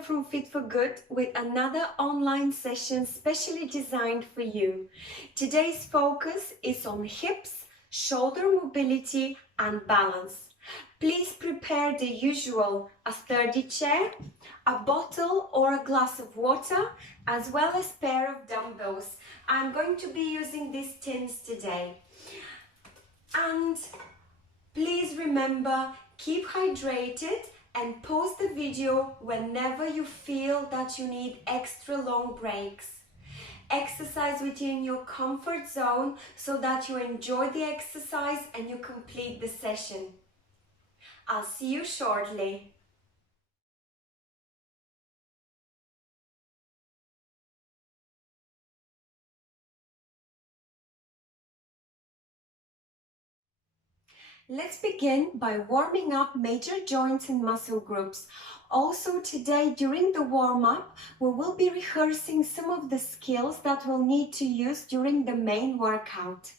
Mira from Fit for Good with another online session specially designed for you. Today's focus is on hips, shoulder mobility and balance. Please prepare the usual, a sturdy chair, a bottle or a glass of water, as well as a pair of dumbbells. I'm going to be using these tins today. And please remember, keep hydrated and pause the video whenever you feel that you need extra long breaks. Exercise within your comfort zone so that you enjoy the exercise and you complete the session. I'll see you shortly. Let's begin by warming up major joints and muscle groups. Also today during the warm-up, we will be rehearsing some of the skills that we'll need to use during the main workout,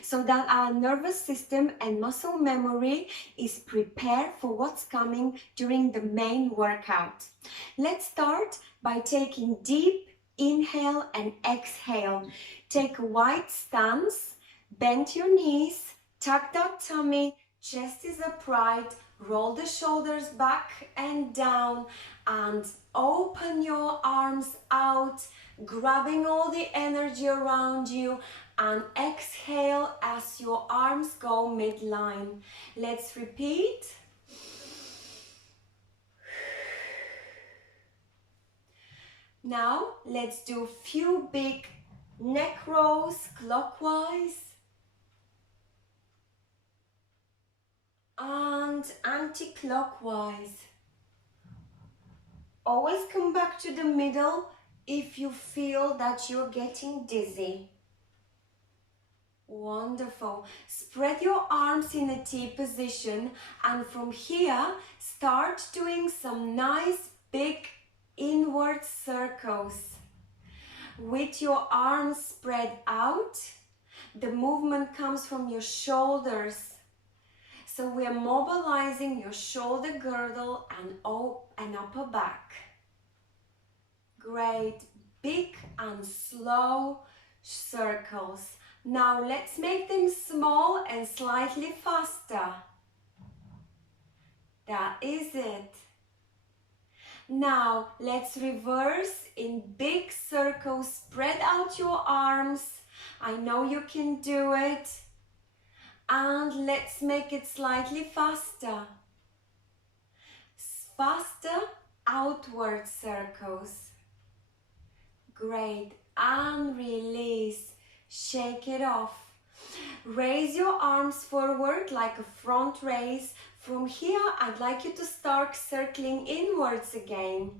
so that our nervous system and muscle memory is prepared for what's coming during the main workout. Let's start by taking deep inhale and exhale. Take a wide stance, bend your knees, tuck that tummy, chest is upright, roll the shoulders back and down and open your arms out, grabbing all the energy around you, and exhale as your arms go midline. Let's repeat. Now let's do a few big neck rolls clockwise and anti-clockwise. Always come back to the middle if you feel that you're getting dizzy. Wonderful. Spread your arms in a T position and from here start doing some nice big inward circles. With your arms spread out, the movement comes from your shoulders. So we are mobilizing your shoulder girdle and upper back. Great, big and slow circles. Now let's make them small and slightly faster. That is it. Now let's reverse in big circles. Spread out your arms. I know you can do it. And let's make it slightly faster. Faster outward circles. Great. And release. Shake it off. Raise your arms forward like a front raise. From here, I'd like you to start circling inwards again.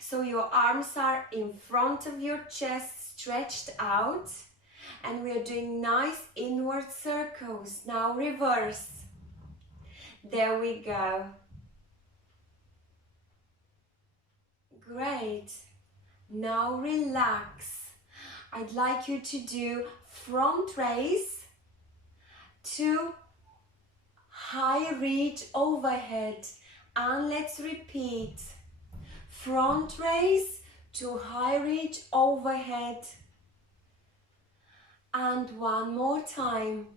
So your arms are in front of your chest, stretched out. And we are doing nice inward circles. Now reverse. There we go. Great. Now relax. I'd like you to do front raise to high reach overhead. And let's repeat. Front raise to high reach overhead. And one more time.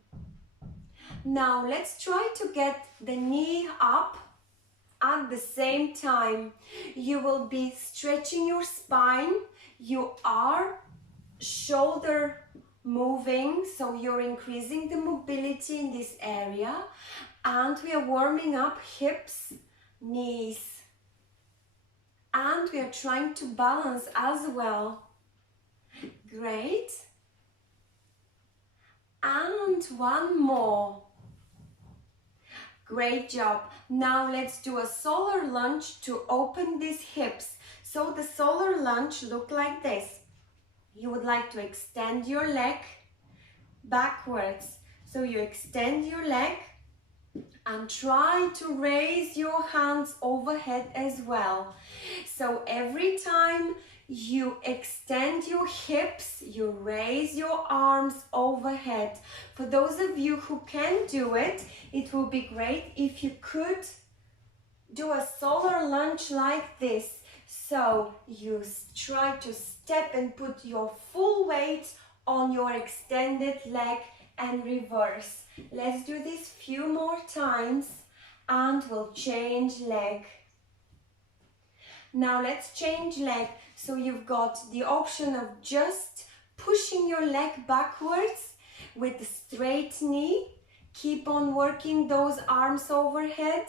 Now let's try to get the knee up at the same time. You will be stretching your spine. You are shoulder moving, so you're increasing the mobility in this area. And we are warming up hips, knees. And we are trying to balance as well. Great. And one more. Great job. Now let's do a solar lunge to open these hips. So the solar lunge look like this. You would like to extend your leg backwards. So you extend your leg and try to raise your hands overhead as well. So every time you extend your hips, you raise your arms overhead. For those of you who can do it, it will be great if you could do a solar lunge like this. So you try to step and put your full weight on your extended leg and reverse. Let's do this few more times and we'll change leg. Now let's change leg. So you've got the option of just pushing your leg backwards with a straight knee. Keep on working those arms overhead.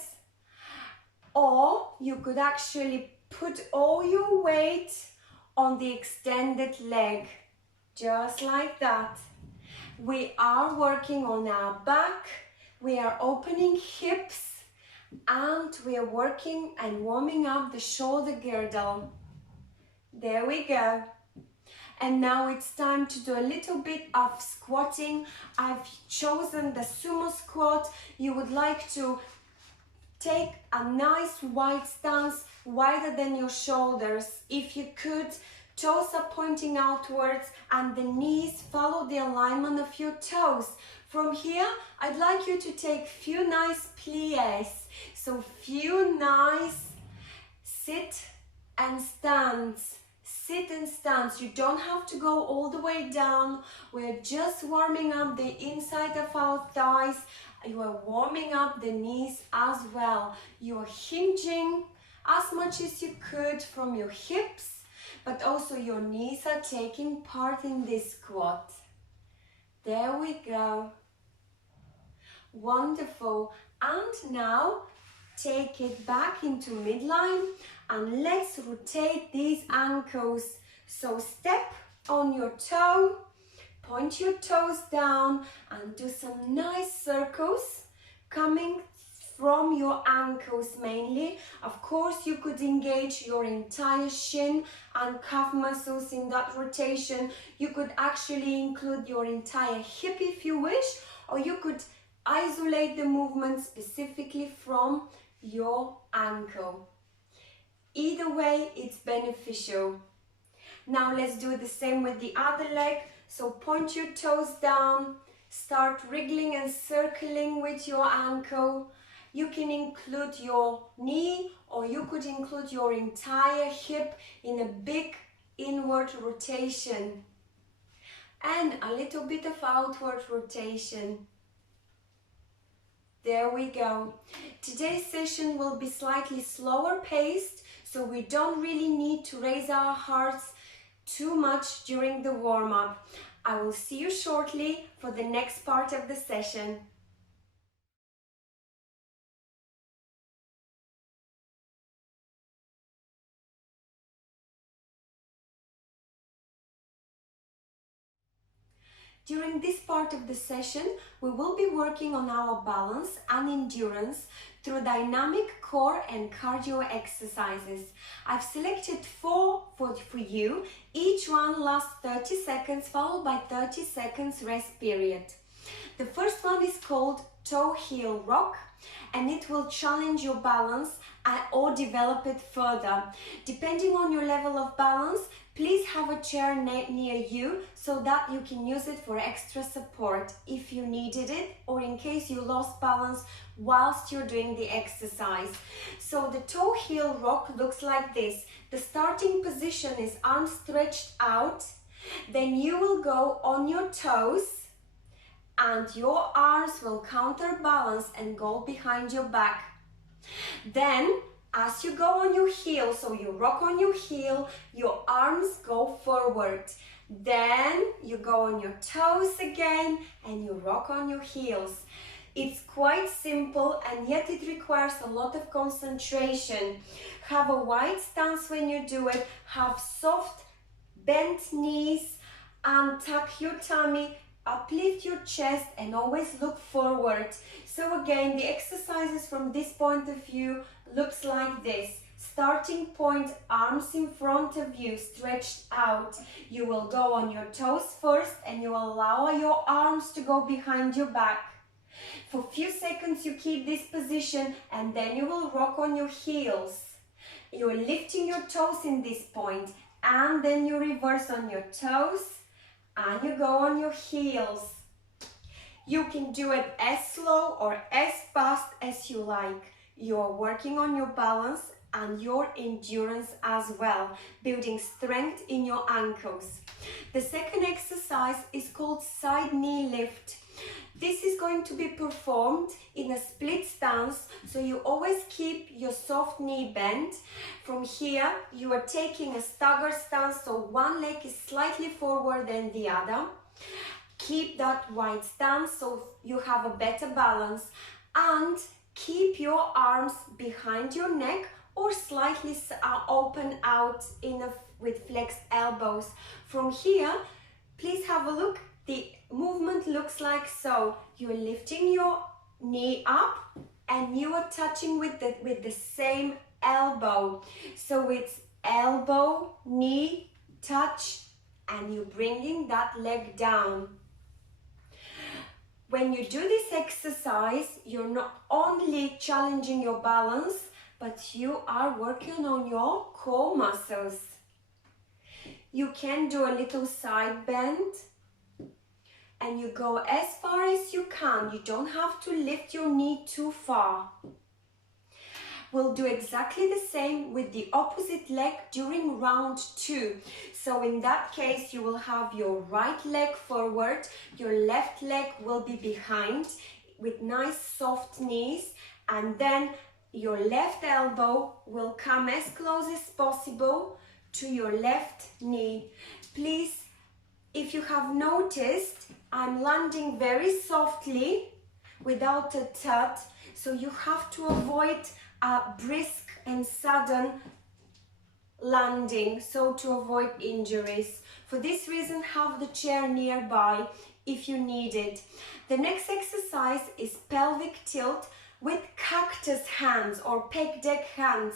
Or you could actually put all your weight on the extended leg, just like that. We are working on our back, we are opening hips, and we are working and warming up the shoulder girdle. There we go. And now it's time to do a little bit of squatting. I've chosen the sumo squat. You would like to take a nice wide stance, wider than your shoulders. If you could, toes are pointing outwards and the knees follow the alignment of your toes. From here, I'd like you to take few nice pliés. So few nice sit and stands. Sit and stance. You don't have to go all the way down. We're just warming up the inside of our thighs. You are warming up the knees as well. You are hinging as much as you could from your hips, but also your knees are taking part in this squat. There we go. Wonderful. And now take it back into midline and let's rotate these ankles. So step on your toe, point your toes down and do some nice circles coming from your ankles mainly. Of course, you could engage your entire shin and calf muscles in that rotation. You could actually include your entire hip if you wish, or you could isolate the movement specifically from your ankle. Either way, it's beneficial. Now let's do the same with the other leg. So point your toes down, start wriggling and circling with your ankle. You can include your knee or you could include your entire hip in a big inward rotation and a little bit of outward rotation. There we go. Today's session will be slightly slower paced, so we don't really need to raise our hearts too much during the warm-up. I will see you shortly for the next part of the session. During this part of the session, we will be working on our balance and endurance through dynamic core and cardio exercises. I've selected 4 for you. Each one lasts 30 seconds followed by 30 seconds rest period. The first one is called toe heel rock and it will challenge your balance or develop it further. Depending on your level of balance, please have a chair near you so that you can use it for extra support if you needed it or in case you lost balance whilst you're doing the exercise. So the toe heel rock looks like this. The starting position is arms stretched out. Then you will go on your toes and your arms will counterbalance and go behind your back. Then as you go on your heel, so you rock on your heel, your arms go forward. Then you go on your toes again and you rock on your heels. It's quite simple and yet it requires a lot of concentration. Have a wide stance when you do it, have soft bent knees and tuck your tummy, uplift your chest and always look forward. So again, the exercises from this point of view looks like this. Starting point, arms in front of you, stretched out. You will go on your toes first and you allow your arms to go behind your back. For a few seconds you keep this position and then you will rock on your heels. You're lifting your toes in this point and then you reverse on your toes and you go on your heels. You can do it as slow or as fast as you like. You're working on your balance and your endurance as well, building strength in your ankles. The second exercise is called side knee lift. This is going to be performed in a split stance, so you always keep your soft knee bent. From here, you are taking a stagger stance, so one leg is slightly forward than the other. Keep that wide stance so you have a better balance, and keep your arms behind your neck or slightly open out with flexed elbows. From here, please have a look. The movement looks like so. You're lifting your knee up and you are touching with the same elbow. So it's elbow, knee, touch, and you're bringing that leg down. When you do this exercise, you're not only challenging your balance, but you are working on your core muscles. You can do a little side bend, and you go as far as you can. You don't have to lift your knee too far. We'll do exactly the same with the opposite leg during round 2. So in that case, you will have your right leg forward, your left leg will be behind with nice soft knees, and then your left elbow will come as close as possible to your left knee. Please, if you have noticed, I'm landing very softly without a thud, so you have to avoid a brisk and sudden landing, so to avoid injuries. For this reason, have the chair nearby if you need it. The next exercise is pelvic tilt with cactus hands or peg deck hands.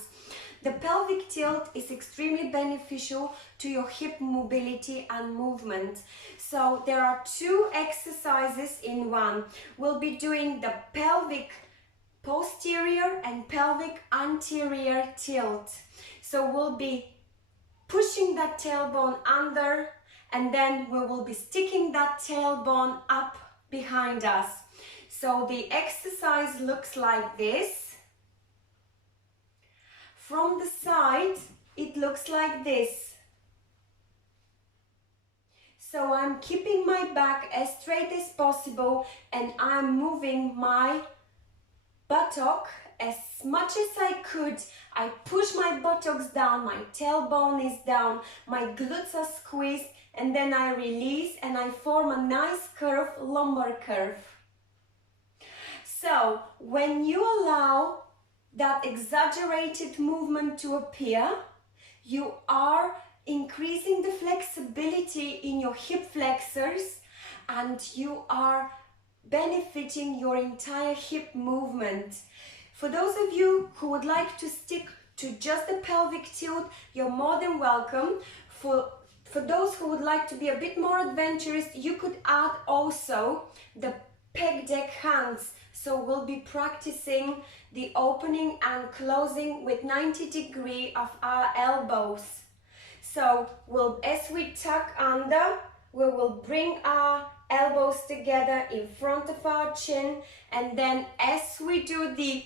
The pelvic tilt is extremely beneficial to your hip mobility and movement. So there are 2 exercises in one. We'll be doing the pelvic posterior and pelvic anterior tilt. So we'll be pushing that tailbone under, and then we will be sticking that tailbone up behind us. So the exercise looks like this. From the side, it looks like this. So I'm keeping my back as straight as possible, and I'm moving my buttock as much as I could. I push my buttocks down, my tailbone is down, my glutes are squeezed, and then I release and I form a nice curve, lumbar curve. So when you allow that exaggerated movement to appear, you are increasing the flexibility in your hip flexors, and you are benefiting your entire hip movement. For those of you who would like to stick to just the pelvic tilt, you're more than welcome. For those who would like to be a bit more adventurous, you could add also the peg deck hands. So we'll be practicing the opening and closing with 90 degrees of our elbows. So as we tuck under, we will bring our elbows together in front of our chin, and then as we do the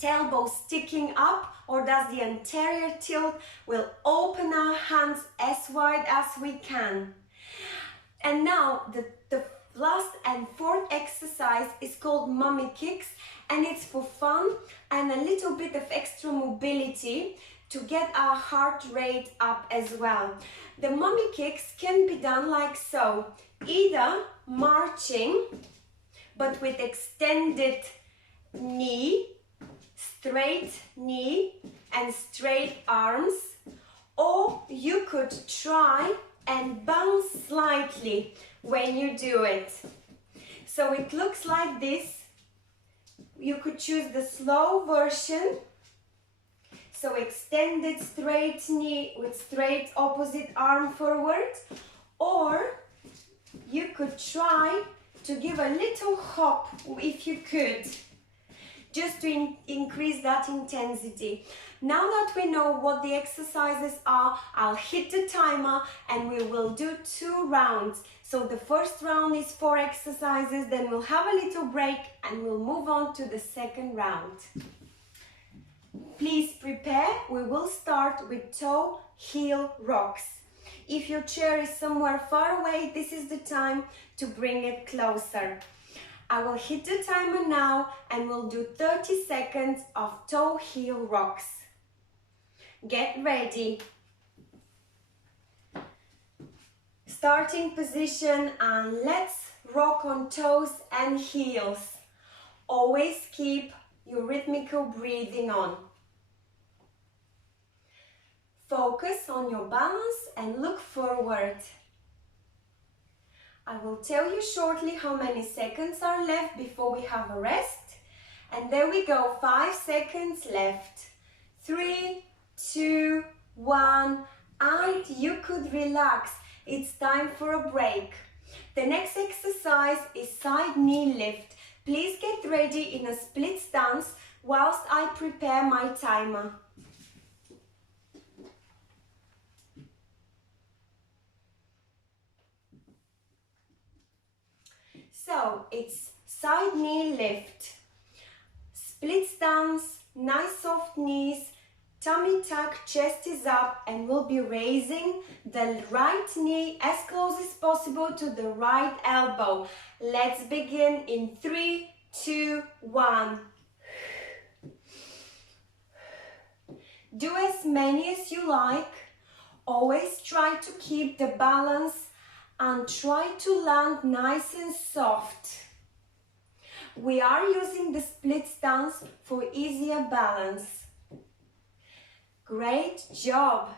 tailbone sticking up or does the anterior tilt, we'll open our hands as wide as we can. And now the last and 4th exercise is called mummy kicks, and it's for fun and a little bit of extra mobility to get our heart rate up as well. The mummy kicks can be done like so, either marching but with extended knee, straight knee and straight arms, or you could try and bounce slightly when you do it. So it looks like this. You could choose the slow version. So extended straight knee with straight opposite arm forward, or you could try to give a little hop if you could, just to increase that intensity. Now that we know what the exercises are, I'll hit the timer and we will do 2 rounds. So the first round is 4 exercises, then we'll have a little break and we'll move on to the second round. Please prepare. We will start with toe heel rocks. If your chair is somewhere far away, this is the time to bring it closer. I will hit the timer now and we'll do 30 seconds of toe heel rocks. Get ready. Starting position, and let's rock on toes and heels. Always keep your rhythmical breathing on. Focus on your balance and look forward. I will tell you shortly how many seconds are left before we have a rest. And there we go, 5 seconds left. 3, 2, 1, and you could relax. It's time for a break. The next exercise is side knee lift. Please get ready in a split stance whilst I prepare my timer. So it's side knee lift, split stance, nice soft knees, tummy tuck, chest is up, and we'll be raising the right knee as close as possible to the right elbow. Let's begin in 3, 2, 1. Do as many as you like. Always try to keep the balance and try to land nice and soft. We are using the split stance for easier balance. Great job.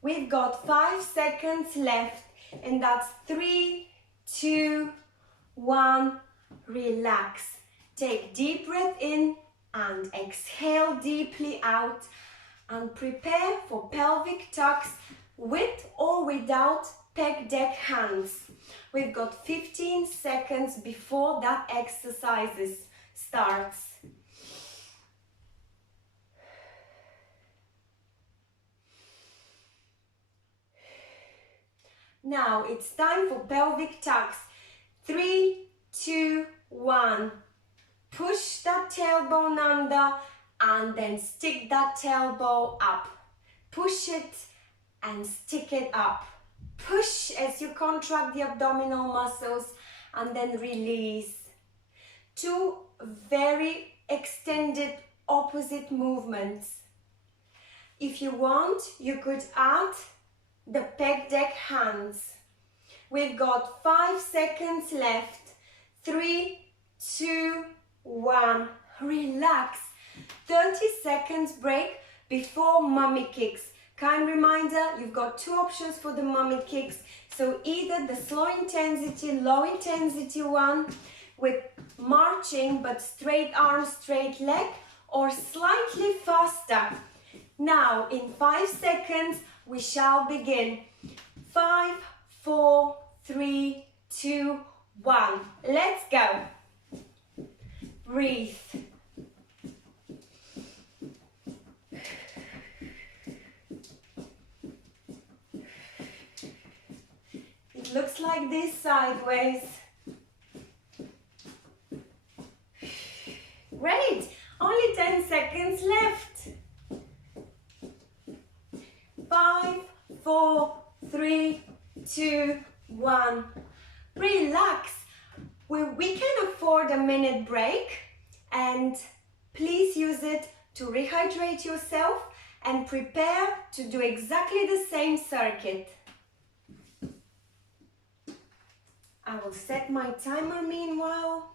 We've got 5 seconds left, and that's 3, 2, 1. Relax. Take deep breath in and exhale deeply out, and prepare for pelvic tucks with or without pec deck hands. We've got 15 seconds before that exercise starts. Now it's time for pelvic tucks. 3, 2, 1. Push that tailbone under and then stick that tailbone up. Push it and stick it up. Push as you contract the abdominal muscles and then release. 2 very extended opposite movements. If you want, you could add the pec deck hands. We've got 5 seconds left. 3, 2, 1. Relax. 30 seconds break before mummy kicks. Kind reminder, you've got 2 options for the mummy kicks. So either the slow intensity, low intensity one with marching but straight arm, straight leg, or slightly faster. Now in 5 seconds we shall begin. 5, 4, 3, 2, 1. Let's go. Breathe. It looks like this sideways. Great. Only 10 seconds left. 5, 4, 3, 2, 1. Relax. We can afford a minute break, and please use it to rehydrate yourself and prepare to do exactly the same circuit. I will set my timer meanwhile,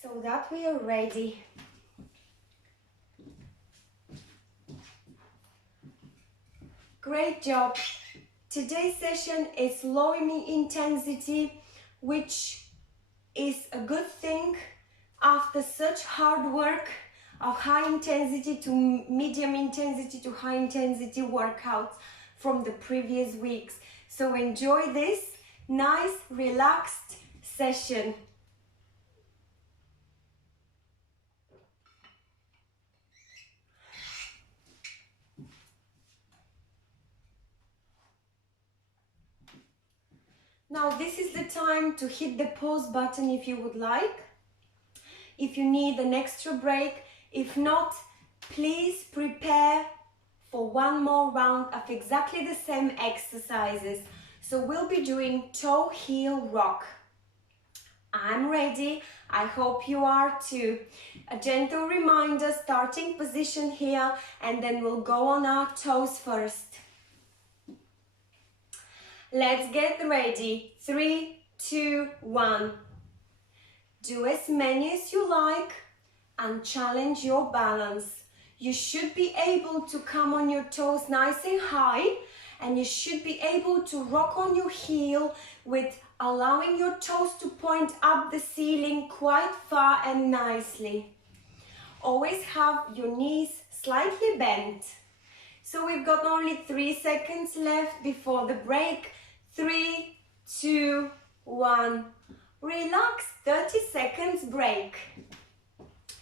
so that we are ready. Great job. Today's session is low intensity, which is a good thing after such hard work of high intensity to medium intensity to high intensity workouts from the previous weeks. So enjoy this nice, relaxed session. Now this is the time to hit the pause button if you would like. if you need an extra break. If not, please prepare for one more round of exactly the same exercises. So we'll be doing toe heel rock. I'm ready. I hope you are too. A gentle reminder, starting position here, and then we'll go on our toes first. Let's get ready. 3, 2, 1. Do as many as you like and challenge your balance. You should be able to come on your toes nice and high, and you should be able to rock on your heel with allowing your toes to point up the ceiling quite far and nicely. Always have your knees slightly bent. So we've got only 3 seconds left before the break. 3, 2, 1. Relax, 30 seconds break.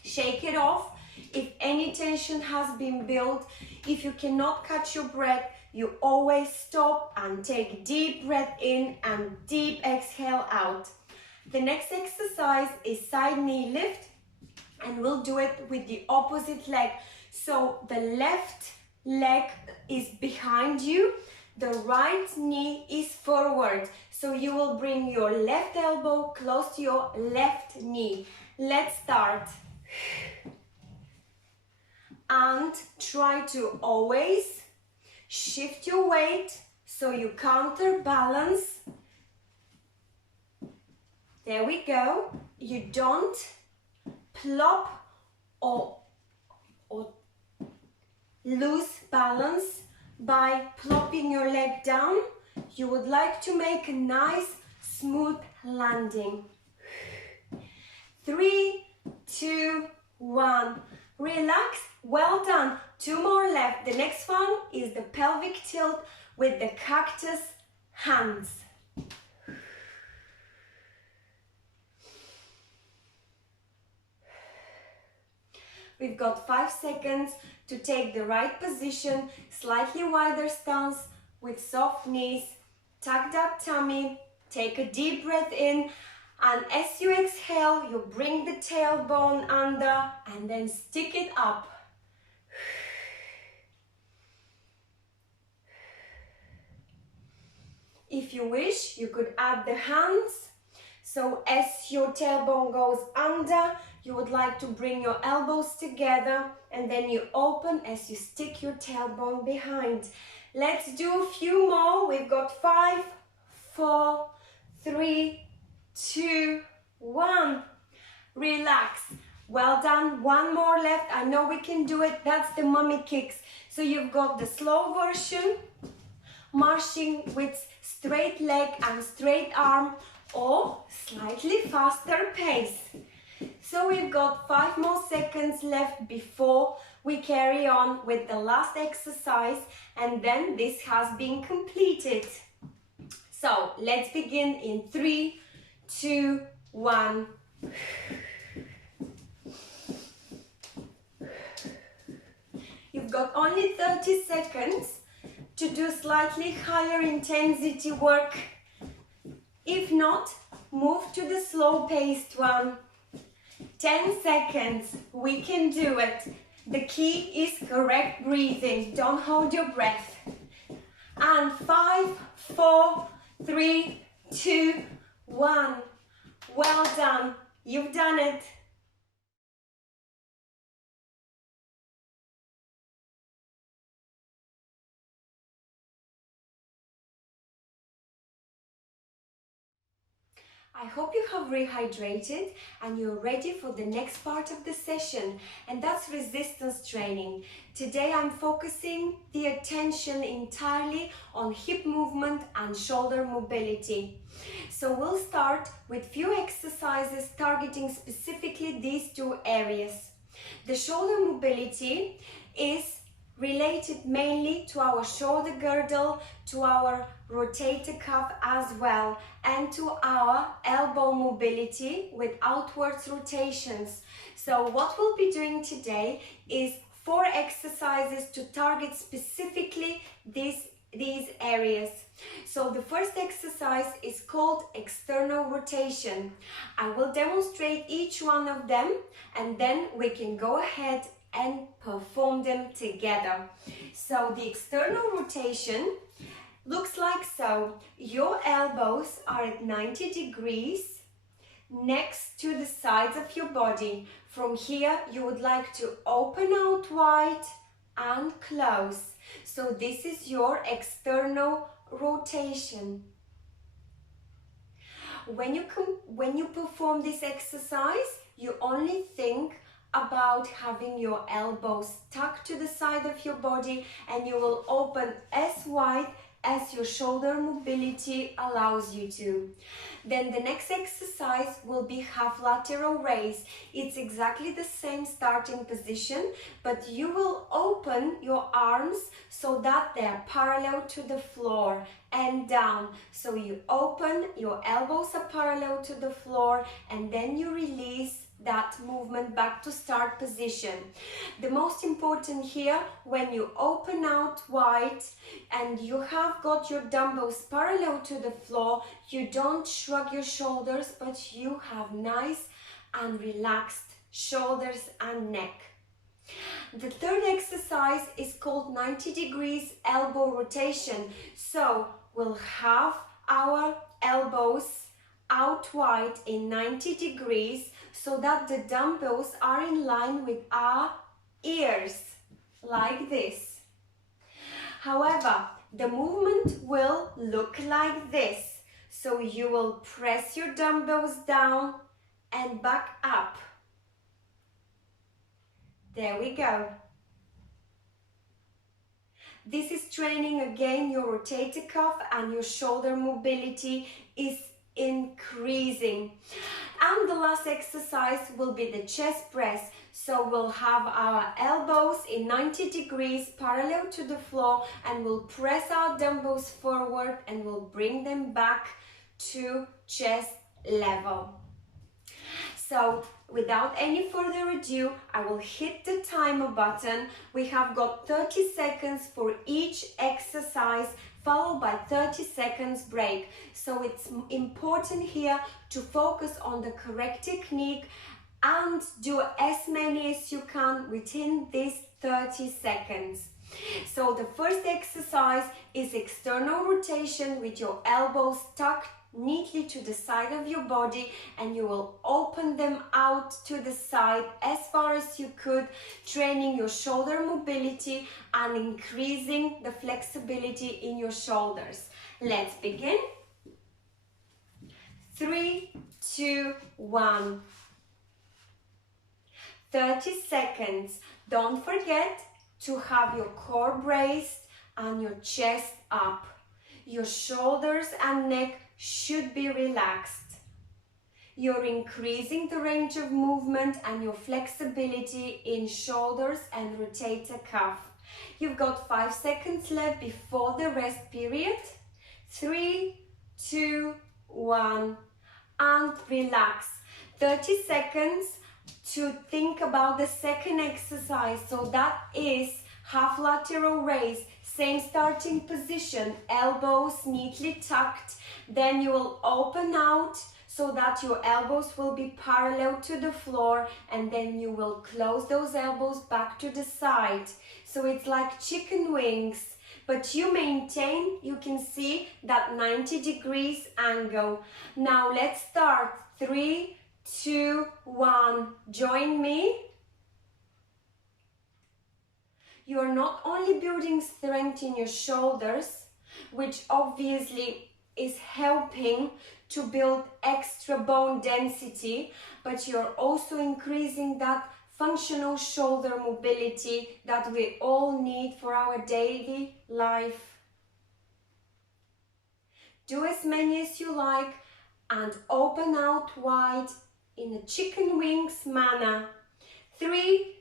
Shake it off if any tension has been built. If you cannot catch your breath, you always stop and take deep breath in and deep exhale out. The next exercise is side knee lift, and we'll do it with the opposite leg. So the left leg is behind you, the right knee is forward. So you will bring your left elbow close to your left knee. Let's start. And try to always shift your weight so you counterbalance. There we go. You don't plop or lose balance by plopping your leg down. You would like to make a nice smooth landing. 3, 2, 1. Relax. Well done. 2 more left. The next one is the pelvic tilt with the cactus hands. We've got 5 seconds to take the right position, slightly wider stance with soft knees, tucked up tummy. Take a deep breath in, and as you exhale, you bring the tailbone under and then stick it up. If you wish, you could add the hands. So as your tailbone goes under, you would like to bring your elbows together, and then you open as you stick your tailbone behind. Let's do a few more. We've got 5, 4, 3, 2, 1. Relax. Well done. 1 more left. I know we can do it. That's the mummy kicks. So you've got the slow version, marching with straight leg and straight arm, or slightly faster pace. So we've got 5 more seconds left before we carry on with the last exercise, and then this has been completed. So let's begin in 3, 2, 1. You've got only 30 seconds to do slightly higher intensity work. If not, move to the slow-paced one. 10 seconds, we can do it. The key is correct breathing. Don't hold your breath. And 5, 4, 3, 2, 1. Well done. You've done it. I hope you have rehydrated and you're ready for the next part of the session, and that's resistance training. Today I'm focusing the attention entirely on hip movement and shoulder mobility. So we'll start with few exercises targeting specifically these 2 areas. The shoulder mobility is related mainly to our shoulder girdle, to our rotator cuff as well, and to our elbow mobility with outwards rotations. So what we'll be doing today is 4 exercises to target specifically these these areas. So the first exercise is called external rotation. I will demonstrate each one of them and then we can go ahead and perform them together. So the external rotation looks like so. Your elbows are at 90 degrees next to the sides of your body. From here you would like to open out wide and close. So this is your external rotation. When you perform this exercise, you only think about having your elbows tucked to the side of your body, and you will open as wide as your shoulder mobility allows you to. Then the next exercise will be half lateral raise. It's exactly the same starting position, but you will open your arms so that they are parallel to the floor and down. So you open, your elbows are parallel to the floor, and then you release that movement back to start position. The most important here, when you open out wide and you have got your dumbbells parallel to the floor, you don't shrug your shoulders, but you have nice and relaxed shoulders and neck. The third exercise is called 90 degrees elbow rotation. So we'll have our elbows out wide in 90 degrees so that the dumbbells are in line with our ears, like this. However, the movement will look like this. So you will press your dumbbells down and back up. There we go. This is training again your rotator cuff, and your shoulder mobility is increasing. And the last exercise will be the chest press. So we'll have our elbows in 90 degrees parallel to the floor, and we'll press our dumbbells forward and we'll bring them back to chest level. So without any further ado, I will hit the timer button. We have got 30 seconds for each exercise, followed by 30 seconds break. So it's important here to focus on the correct technique and do as many as you can within these 30 seconds. So the first exercise is external rotation with your elbows tucked neatly to the side of your body, and you will open them out to the side as far as you could, training your shoulder mobility and increasing the flexibility in your shoulders. Let's begin. 3, 2, 1. 30 seconds. Don't forget to have your core braced and your chest up. Your shoulders and neck should be relaxed. You're increasing the range of movement and your flexibility in shoulders and rotator cuff. You've got 5 seconds left before the rest period. 3, 2, 1, and relax. 30 seconds to think about the second exercise. So that is half lateral raise. Same starting position, elbows neatly tucked. Then you will open out so that your elbows will be parallel to the floor, and then you will close those elbows back to the side. So it's like chicken wings, but you maintain, you can see that 90 degrees angle. Now let's start. 3, 2, 1. Join me. You're not only building strength in your shoulders, which obviously is helping to build extra bone density, but you're also increasing that functional shoulder mobility that we all need for our daily life. Do as many as you like and open out wide in a chicken wings manner. 3,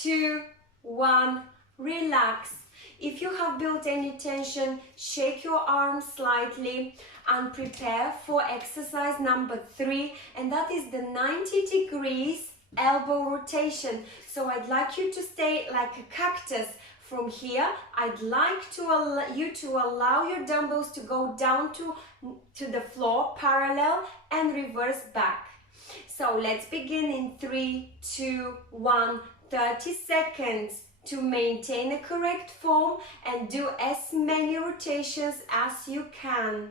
2, 1. Relax. If you have built any tension, shake your arms slightly and prepare for exercise number 3, and that is the 90 degrees elbow rotation. So I'd like you to stay like a cactus from here, I'd like you to allow your dumbbells to go down to the floor, parallel, and reverse back. So let's begin in 3, 2, 1, 30 seconds to maintain the correct form and do as many rotations as you can.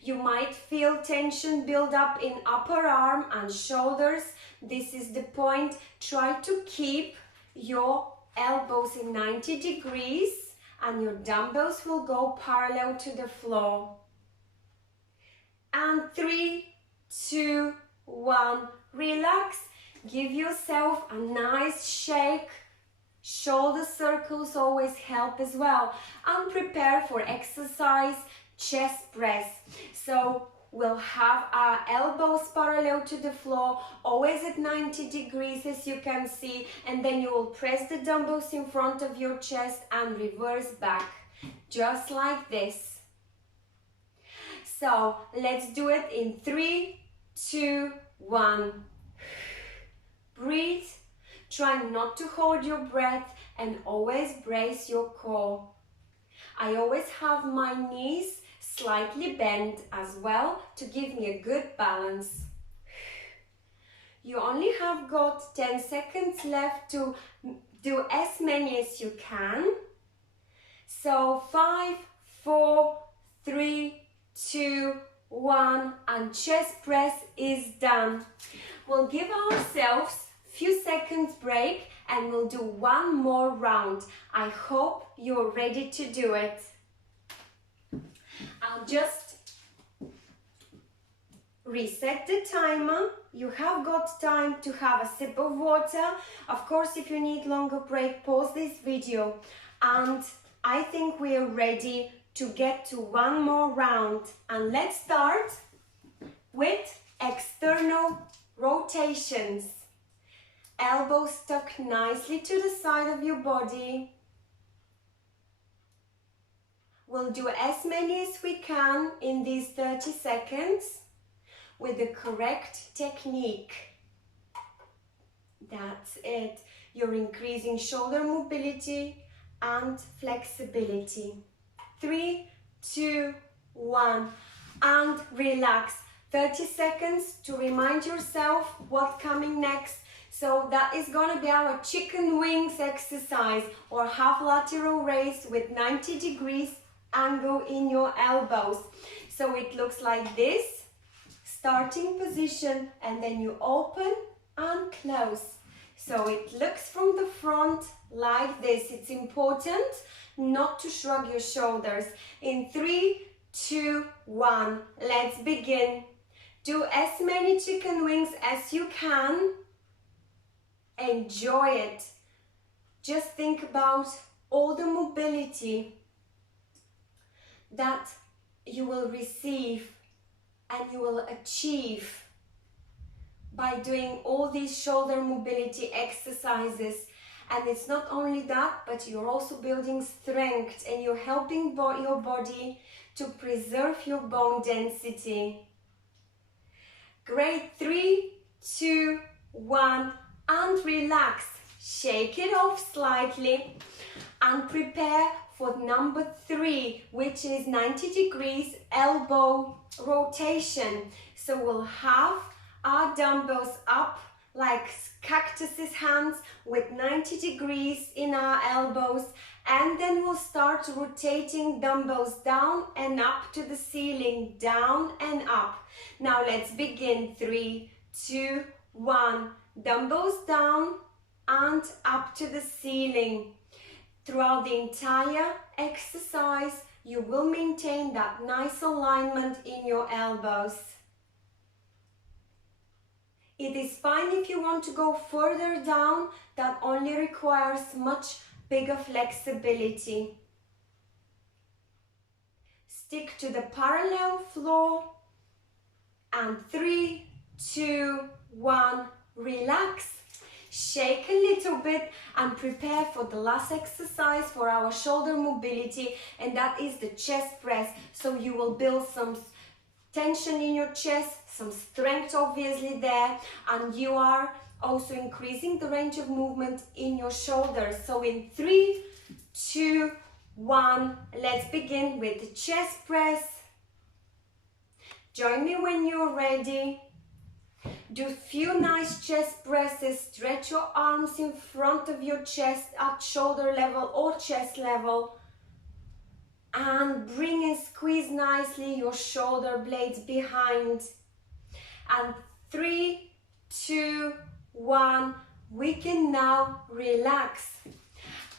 You might feel tension build up in upper arm and shoulders. This is the point. Try to keep your elbows in 90 degrees and your dumbbells will go parallel to the floor. And 3, 2, 1, relax. Give yourself a nice shake. Shoulder circles always help as well. And prepare for exercise chest press. So we'll have our elbows parallel to the floor, always at 90 degrees as you can see, and then you will press the dumbbells in front of your chest and reverse back, just like this. So let's do it in 3, 2, 1. Breathe. Try not to hold your breath and always brace your core. I always have my knees slightly bent as well to give me a good balance. You only have got 10 seconds left to do as many as you can. So 5, 4, 3, 2, 1, and chest press is done. We'll give ourselves a few seconds break and we'll do one more round. I hope you're ready to do it. I'll just reset the timer. You have got time to have a sip of water. Of course, if you need longer break, pause this video. And I think we are ready to get to one more round. And let's start with external rotations. Elbows tucked nicely to the side of your body. We'll do as many as we can in these 30 seconds with the correct technique. That's it. You're increasing shoulder mobility and flexibility. 3, 2, 1, and relax. 30 seconds to remind yourself what's coming next. So that is going to be our chicken wings exercise or half lateral raise with 90 degrees angle in your elbows. So it looks like this, starting position, and then you open and close. So it looks from the front like this. It's important not to shrug your shoulders. In 3, 2, 1, let's begin. Do as many chicken wings as you can. Enjoy it. Just think about all the mobility that you will receive and you will achieve by doing all these shoulder mobility exercises. And it's not only that, but you're also building strength and you're helping your body to preserve your bone density. Great. 3, 2, 1, and relax. Shake it off slightly and prepare for number 3, which is 90 degrees elbow rotation. So we'll have our dumbbells up like cactus's hands with 90 degrees in our elbows, and then we'll start rotating dumbbells down and up to the ceiling, down and up. Now let's begin. 3, 2, 1, dumbbells down and up to the ceiling. Throughout the entire exercise, you will maintain that nice alignment in your elbows. It is fine if you want to go further down. That only requires much bigger flexibility. Stick to the parallel floor. And 3, 2, 1, relax. Shake a little bit and prepare for the last exercise for our shoulder mobility, and that is the chest press. So you will build some tension in your chest, some strength obviously there, and you are also increasing the range of movement in your shoulders. So in 3, 2, 1, let's begin with the chest press. Join me when you're ready. Do a few nice chest presses. Stretch your arms in front of your chest at shoulder level or chest level. And bring and squeeze nicely your shoulder blades behind. And 3, 2, 1, we can now relax.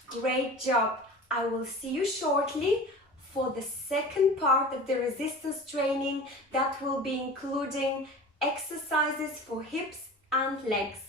Great job. I will see you shortly for the second part of the resistance training that will be including exercises for hips and legs.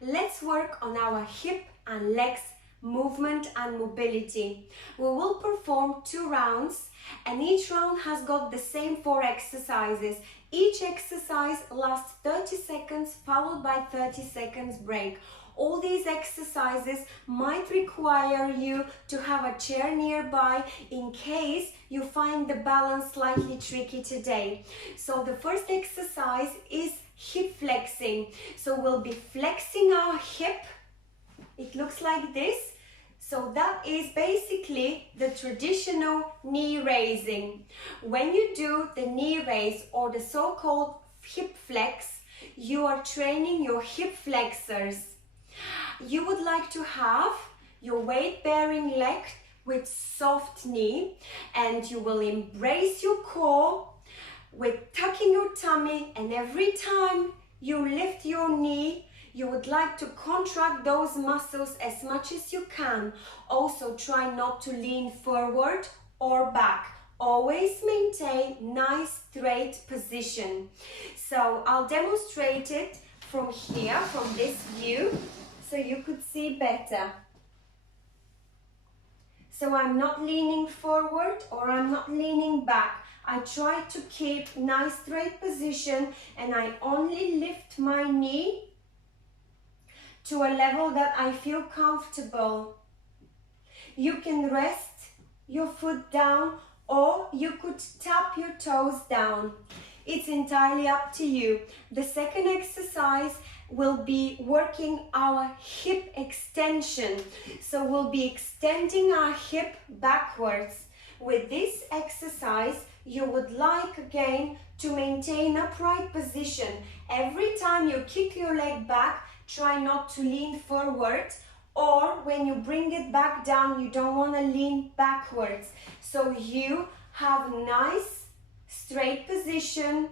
Let's work on our hip and legs movement and mobility. We will perform 2 rounds and each round has got the same 4 exercises. Each exercise lasts 30 seconds followed by 30 seconds break. All these exercises might require you to have a chair nearby in case you find the balance slightly tricky today. So the first exercise is hip flexing. So we'll be flexing our hip. It looks like this. So that is basically the traditional knee raising. When you do the knee raise or the so-called hip flex, you are training your hip flexors. You would like to have your weight-bearing leg with soft knee, and you will embrace your core with tucking your tummy, and every time you lift your knee, you would like to contract those muscles as much as you can. Also try not to lean forward or back. Always maintain nice straight position. So I'll demonstrate it from here, from this view, so you could see better. So I'm not leaning forward or I'm not leaning back. I try to keep nice straight position and I only lift my knee to a level that I feel comfortable. You can rest your foot down or you could tap your toes down. It's entirely up to you. The second exercise will be working our hip extension. So we'll be extending our hip backwards. With this exercise, you would like again to maintain upright position. Every time you kick your leg back, try not to lean forward, or when you bring it back down, you don't want to lean backwards. So you have nice straight position,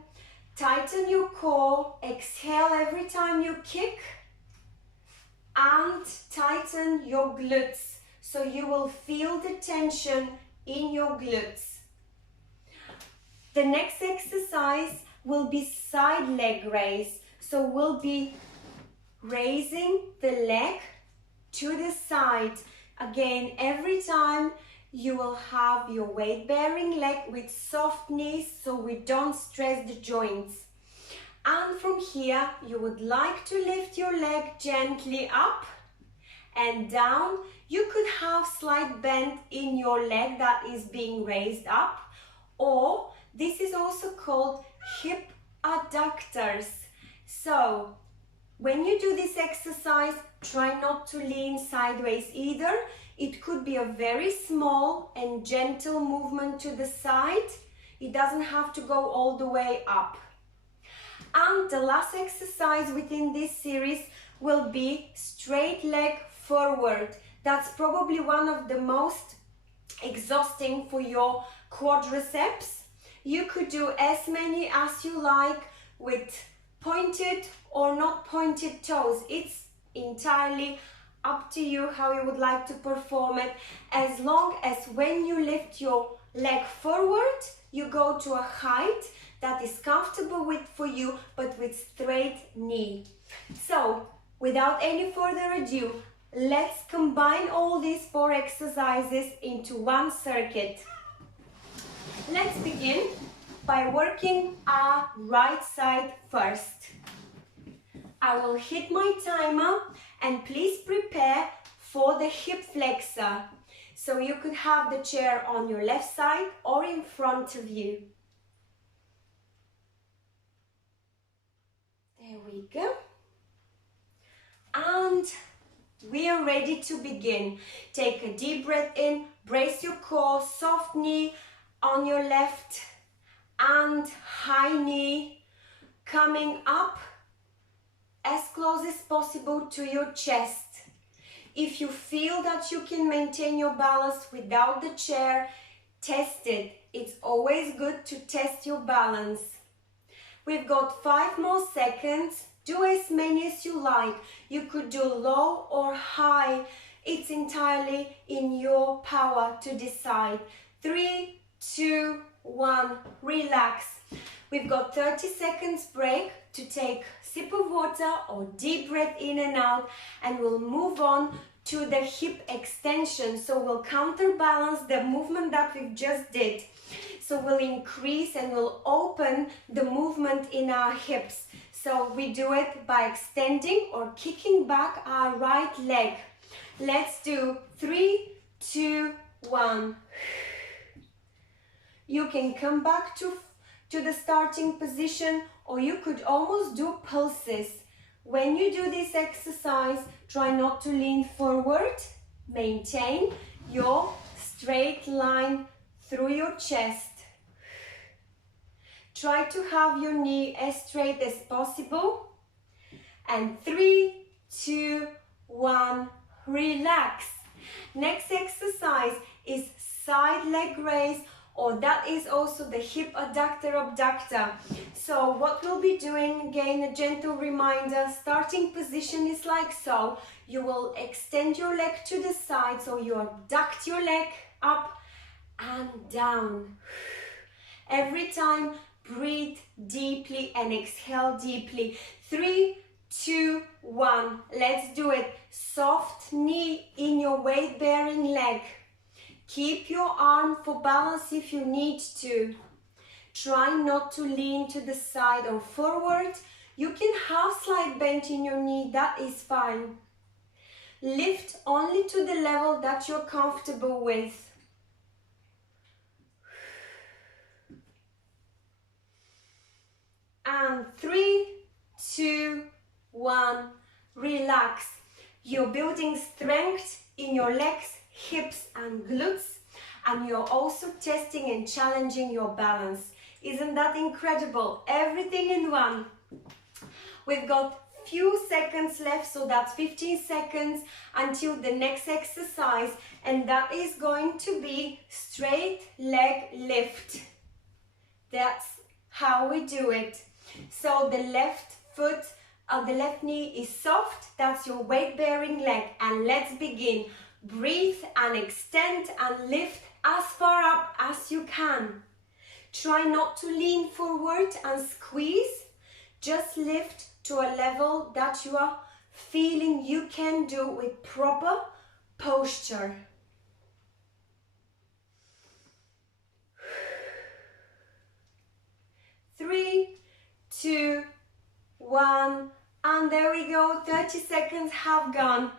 tighten your core, exhale every time you kick, and tighten your glutes. So you will feel the tension in your glutes. The next exercise will be side leg raise. So we'll be raising the leg to the side. Again, every time you will have your weight-bearing leg with soft knees so we don't stress the joints. And from here, you would like to lift your leg gently up and down. You could have slight bend in your leg that is being raised up, or this is also called hip adductors. So when you do this exercise, try not to lean sideways either. It could be a very small and gentle movement to the side. It doesn't have to go all the way up. And the last exercise within this series will be straight leg forward. That's probably one of the most exhausting for your quadriceps. You could do as many as you like with pointed or not pointed toes. It's entirely up to you how you would like to perform it, as long as when you lift your leg forward, you go to a height that is comfortable for you, but with straight knee. So without any further ado, let's combine all these 4 exercises into one circuit. Let's begin by working our right side first. I will hit my timer and please prepare for the hip flexor. So you could have the chair on your left side or in front of you. There we go. And we are ready to begin. Take a deep breath in, brace your core, soft knee on your left and high knee coming up as close as possible to your chest. If you feel that you can maintain your balance without the chair, test it. It's always good to test your balance. We've got 5 more seconds. Do as many as you like. You could do low or high. It's entirely in your power to decide. 3, 2, 1, relax. We've got 30 seconds break to take a sip of water or deep breath in and out, and we'll move on to the hip extension. So we'll counterbalance the movement that we've just did. So we'll increase and we'll open the movement in our hips. So we do it by extending or kicking back our right leg. Let's do 3, 2, 1. You can come back to the starting position, or you could almost do pulses. When you do this exercise, try not to lean forward. Maintain your straight line through your chest. Try to have your knee as straight as possible. And 3, 2, 1, relax. Next exercise is side leg raise, or that is also the hip adductor abductor. So what we'll be doing, again a gentle reminder, starting position is like so. You will extend your leg to the side, so you abduct your leg up and down. Every time, breathe deeply and exhale deeply. 3, 2, 1. Let's do it. Soft knee in your weight-bearing leg. Keep your arm for balance if you need to. Try not to lean to the side or forward. You can have slight bend in your knee, that is fine. Lift only to the level that you're comfortable with. And 3, 2, 1, relax. You're building strength in your legs, hips and glutes, and you're also testing and challenging your balance. Isn't that incredible? Everything in one. We've got few seconds left, so that's 15 seconds until the next exercise, and that is going to be straight leg lift. That's how we do it. So the left foot, the left knee is soft, that's your weight-bearing leg, and let's begin. Breathe and extend and lift as far up as you can. Try not to lean forward and squeeze, just lift to a level that you are feeling you can do with proper posture. Three, 2, 1, and there we go. 30 seconds have gone.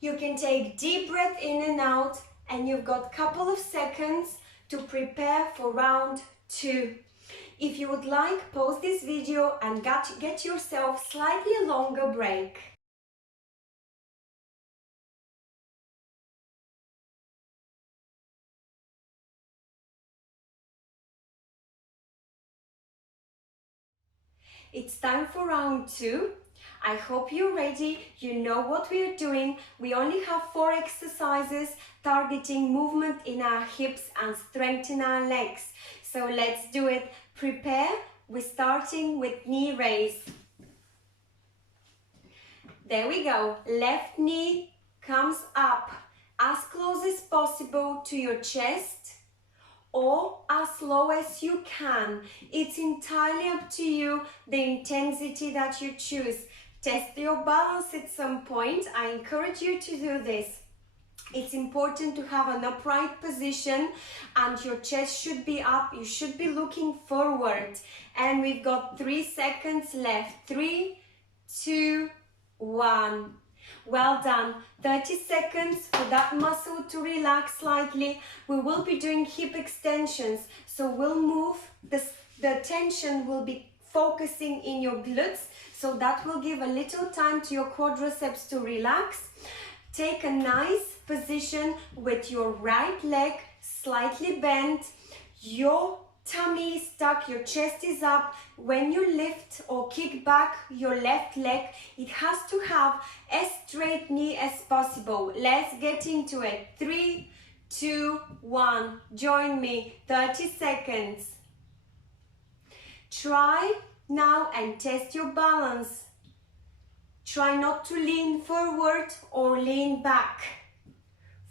You can take deep breath in and out, and you've got a couple of seconds to prepare for round 2. If you would like, pause this video and get yourself slightly longer break. It's time for round 2. I hope you're ready. You know what we are doing. We only have 4 exercises targeting movement in our hips and strengthen our legs. So let's do it. Prepare. We're starting with knee raise. There we go. Left knee comes up as close as possible to your chest, or as low as you can. It's entirely up to you, the intensity that you choose. Test your balance at some point. I encourage you to do this. It's important to have an upright position and your chest should be up. You should be looking forward. And we've got 3 seconds left. 3, 2, 1. Well done. 30 seconds for that muscle to relax slightly. We will be doing hip extensions, so we'll move, the tension will be focusing in your glutes, so that will give a little time to your quadriceps to relax. Take a nice position with your right leg slightly bent, your tummy is tucked, your chest is up. When you lift or kick back your left leg, it has to have as straight knee as possible. Let's get into it. 3, 2, 1. Join me. 30 seconds. Try now and test your balance. Try not to lean forward or lean back.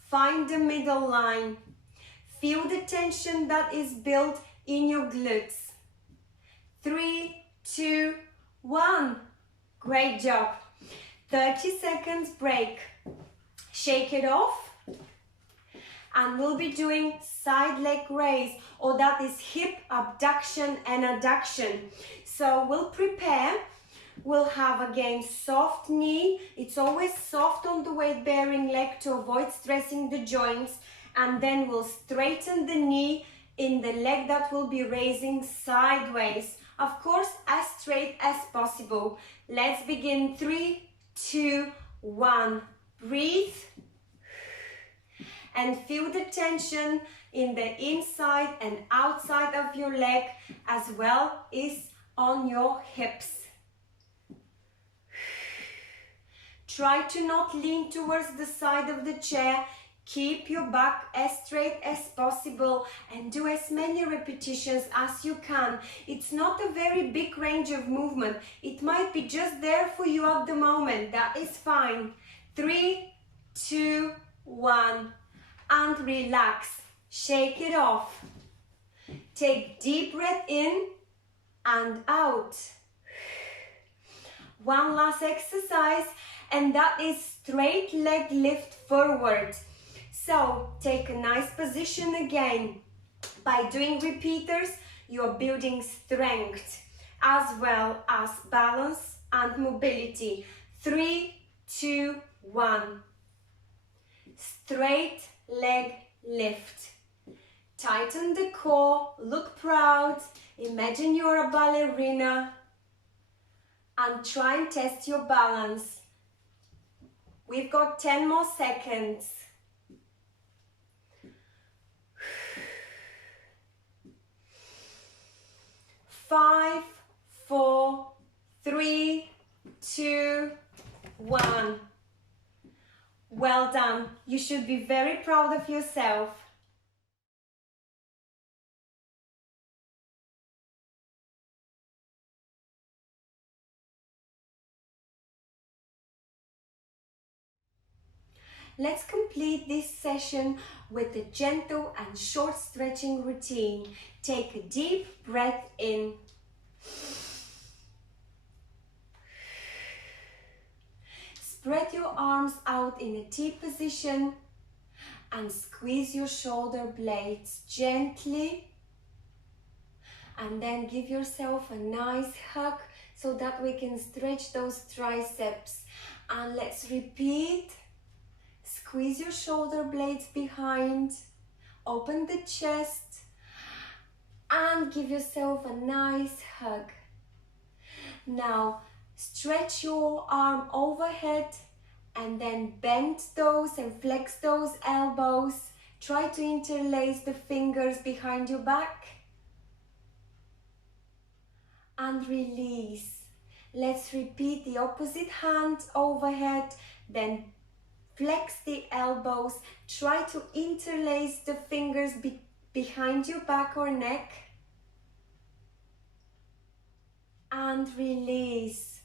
Find the middle line. Feel the tension that is built in your glutes. 3, 2, 1. Great job. 30 seconds break. Shake it off. And we'll be doing side leg raise, or that is hip abduction and adduction. So we'll prepare. We'll have again soft knee. It's always soft on the weight bearing leg to avoid stressing the joints. And then we'll straighten the knee in the leg that will be raising sideways. Of course, as straight as possible. Let's begin. 3, 2, 1. Breathe. And feel the tension in the inside and outside of your leg, as well as on your hips. Try to not lean towards the side of the chair. Keep your back as straight as possible and do as many repetitions as you can. It's not a very big range of movement. It might be just there for you at the moment. That is fine. 3, 2, 1. And relax. Shake it off. Take deep breath in and out. One last exercise, and that is straight leg lift forward. So take a nice position again. By doing repeaters, you're building strength as well as balance and mobility. 3, 2, 1. Straight leg lift. Tighten the core, look proud, imagine you're a ballerina, and try and test your balance. We've got 10 more seconds. 5, 4, 3, 2, 1. Well done. You should be very proud of yourself. Let's complete this session with a gentle and short stretching routine. Take a deep breath in. Spread your arms out in a T position and squeeze your shoulder blades gently. And then give yourself a nice hug so that we can stretch those triceps. And let's repeat. Squeeze your shoulder blades behind. Open the chest. And give yourself a nice hug. Now, stretch your arm overhead and then bend those and flex those elbows. Try to interlace the fingers behind your back. And release. Let's repeat the opposite hand overhead, then flex the elbows. Try to interlace the fingers behind your back or neck. And release.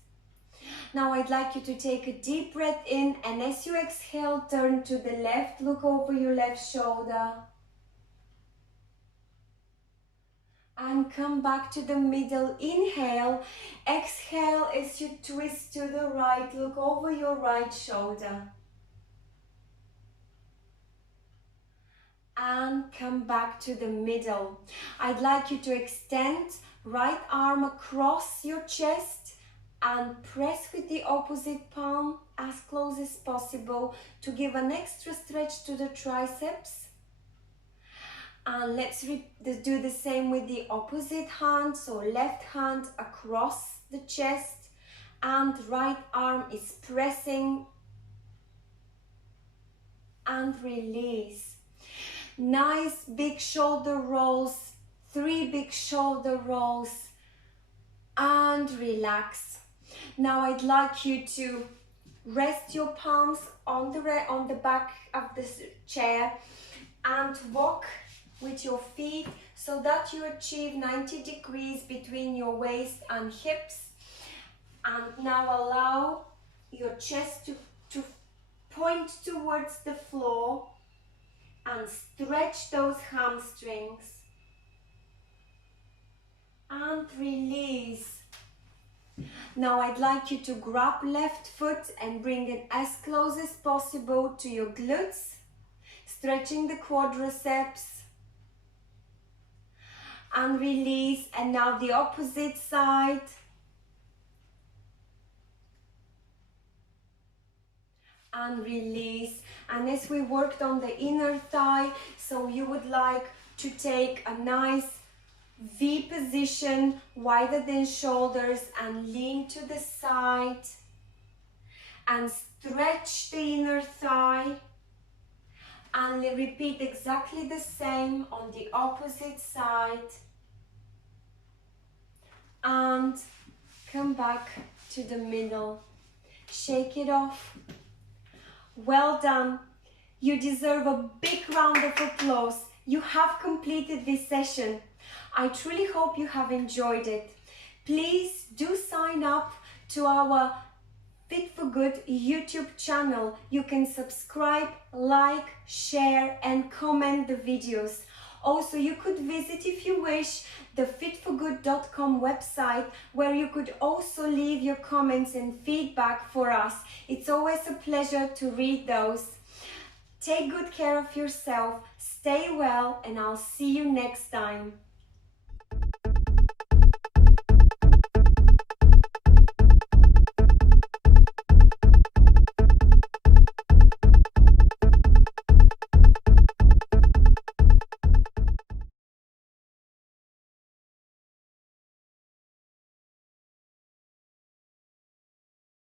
Now I'd like you to take a deep breath in, and as you exhale, turn to the left, look over your left shoulder. And come back to the middle. Inhale. Exhale as you twist to the right, look over your right shoulder. And come back to the middle. I'd like you to extend right arm across your chest and press with the opposite palm as close as possible to give an extra stretch to the triceps. And let's do the same with the opposite hand. So left hand across the chest and right arm is pressing and release. Nice big shoulder rolls, 3 big shoulder rolls, and relax. Now I'd like you to rest your palms on the back of the chair and walk with your feet so that you achieve 90 degrees between your waist and hips. And now allow your chest to point towards the floor and stretch those hamstrings. And release. Now I'd like you to grab left foot and bring it as close as possible to your glutes, stretching the quadriceps. And release. And now the opposite side. And release. And as we worked on the inner thigh, so you would like to take a nice V position, wider than shoulders, and lean to the side and stretch the inner thigh, and repeat exactly the same on the opposite side, and come back to the middle. Shake it off. Well done. You deserve a big round of applause. You have completed this session. I truly hope you have enjoyed it. Please do sign up to our Fit for Good YouTube channel. You can subscribe, like, share and comment the videos. Also, you could visit, if you wish, the fitforgood.com website, where you could also leave your comments and feedback for us. It's always a pleasure to read those. Take good care of yourself, stay well, and I'll see you next time.